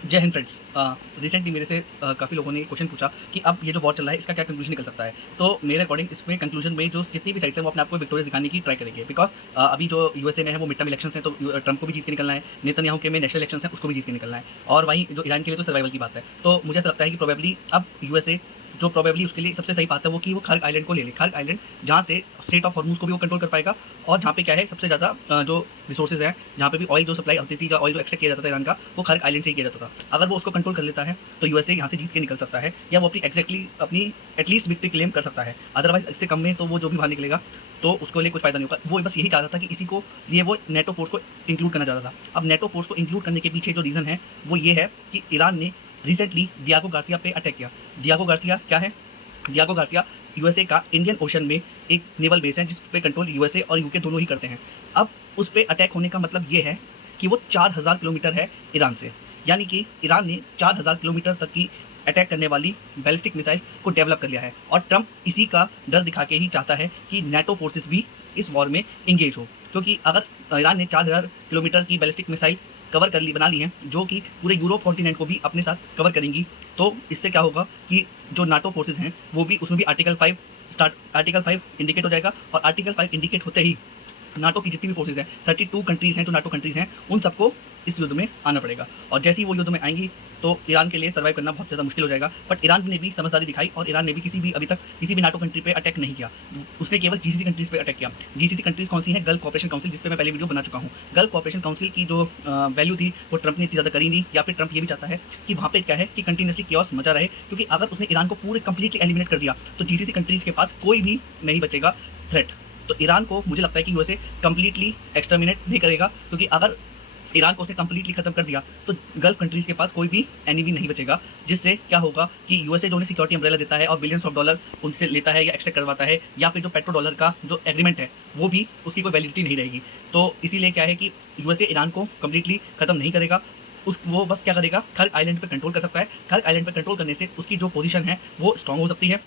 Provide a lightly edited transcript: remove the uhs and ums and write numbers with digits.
जय Hind friends. Recently मेरे से काफ़ी लोगों ने क्वेश्चन पूछा कि अब ये जो वॉर चल रहा है इसका क्या कंक्लूजन निकल सकता है। तो मेरे अकॉर्डिंग इसमें कंक्लूजन में जो जितनी भी साइड्स हैं वो अपने आप को विक्टोरियस दिखाने की ट्राई करेंगे। बिकॉज अभी जो यूएसए में है वो मिड टर्म इलेक्शन है, तो ट्रंप को भी जीत के निकलना है। नेतन्याहू के में नेशनल इलेक्शन है, उसको भी जीत के निकलना है। और वहीं जो ईरान के लिए तो सर्वाइवल की बात है। तो मुझे ऐसा लगता है कि प्रोबेबली अब यूएसए जो प्रोबेबली उसके लिए सबसे सही बात है वो कि वो खर्ग आइलैंड को ले ले। खर्ग आइलैंड जहाँ से स्ट्रेट ऑफ हॉर्मूज को भी वो कंट्रोल कर पाएगा, और जहाँ पे क्या है सबसे ज़्यादा जो रिसोर्सेज हैं, जहाँ पे भी ऑयल जो सप्लाई होती थी, ऑयल जो एक्सट्रैक्ट किया जाता था ईरान का, वो खर्ग आइलैंड से ही किया जाता था। अगर वो उसको कंट्रोल कर लेता है तो यूएसए यहाँ से जीत के निकल सकता है, या वो अपनी एटलीस्ट विक्ट्री क्लेम कर सकता है। अदरवाइज इससे कम में तो वो जो भी बाहर निकलेगा तो उसको लिए कुछ फायदा नहीं होगा। वो बस यही चाह रहा था कि इसी को लिए वो नेटो फोर्स को इंक्लूड करना चाहता था। अब नेटो फोर्स को इंक्लूड करने के पीछे जो रीज़न है वो ये है कि ईरान ने रिसेंटली डियागो गार्सिया पे अटैक किया। डियागो गार्सिया क्या है? डियागो गार्सिया यूएसए का इंडियन ओशन में एक नेवल बेस है जिस पे कंट्रोल यूएसए और यूके दोनों ही करते हैं। अब उस पे अटैक होने का मतलब ये है कि वो 4000 किलोमीटर है ईरान से, यानी कि ईरान ने 4000 किलोमीटर तक की अटैक करने वाली बैलिस्टिक मिसाइल्स को डेवलप कर लिया है। और ट्रंप इसी का डर दिखा के ही चाहता है कि नेटो फोर्सेस भी इस वॉर में इंगेज हो, क्योंकि अगर ईरान ने 4000 किलोमीटर की बैलिस्टिक मिसाइल कवर कर ली बना ली हैं, जो कि पूरे यूरोप कॉन्टिनेंट को भी अपने साथ कवर करेंगी, तो इससे क्या होगा कि जो नाटो फोर्सेस हैं वो भी उसमें भी आर्टिकल 5 इंडिकेट हो जाएगा। और आर्टिकल 5 इंडिकेट होते ही नाटो की जितनी भी फोर्सेज हैं, 32 कंट्रीज़ हैं जो नाटो कंट्रीज़ हैं, उन सबको इस युद्ध में आना पड़ेगा। और जैसे ही वो युद्ध में आएंगी तो ईरान के लिए सर्वाइव करना बहुत ज़्यादा मुश्किल हो जाएगा। बट ईरान ने भी समझदारी दिखाई, और ईरान ने भी अभी तक किसी भी नाटो कंट्री पे अटैक नहीं किया। उसने केवल जीसीसी कंट्रीज़ पे अटैक किया। जीसीसी कंट्रीज़ कौन सी हैं? गल्फ कोऑपरेशन काउंसिल, जिस पे मैं पहले वीडियो बना चुका हूँ। गल्फ कोऑपरेशन काउंसिल की जो वैल्यू थी वो ट्रंप ने इतनी ज़्यादा करी नहीं, या फिर ट्रंप ये भी चाहता है कि वहाँ पे क्या है कि कंटिन्यूसली कियोस मचा रहे, क्योंकि अगर उसने ईरान को पूरे कंप्लीटली एलिमिनेट कर दिया तो जीसीसी कंट्रीज़ के पास कोई भी नहीं बचेगा थ्रेट। तो ईरान को मुझे लगता है कि यूएसए कंप्लीटली एक्सटर्मिनेट नहीं करेगा, क्योंकि अगर ईरान को उसने कंप्लीटली खत्म कर दिया तो गल्फ कंट्रीज के पास कोई भी एनिमी नहीं बचेगा। जिससे क्या होगा कि यूएसए जो उन्हें सिक्योरिटी अम्ब्रेला देता है और बिलियंस ऑफ डॉलर उनसे लेता है या एक्सट्रैक्ट करवाता है, या फिर जो पेट्रो डॉलर का जो एग्रीमेंट है वो भी उसकी कोई वैलिडिटी नहीं रहेगी। तो इसीलिए क्या है कि यूएसए ईरान को कंप्लीटली खत्म नहीं करेगा। वो बस क्या करेगा, खर्ग आइलैंड पर कंट्रोल कर सकता है। खर्ग आइलैंड पर कंट्रोल करने से उसकी जो पोजीशन है वो स्ट्रांग हो सकती है।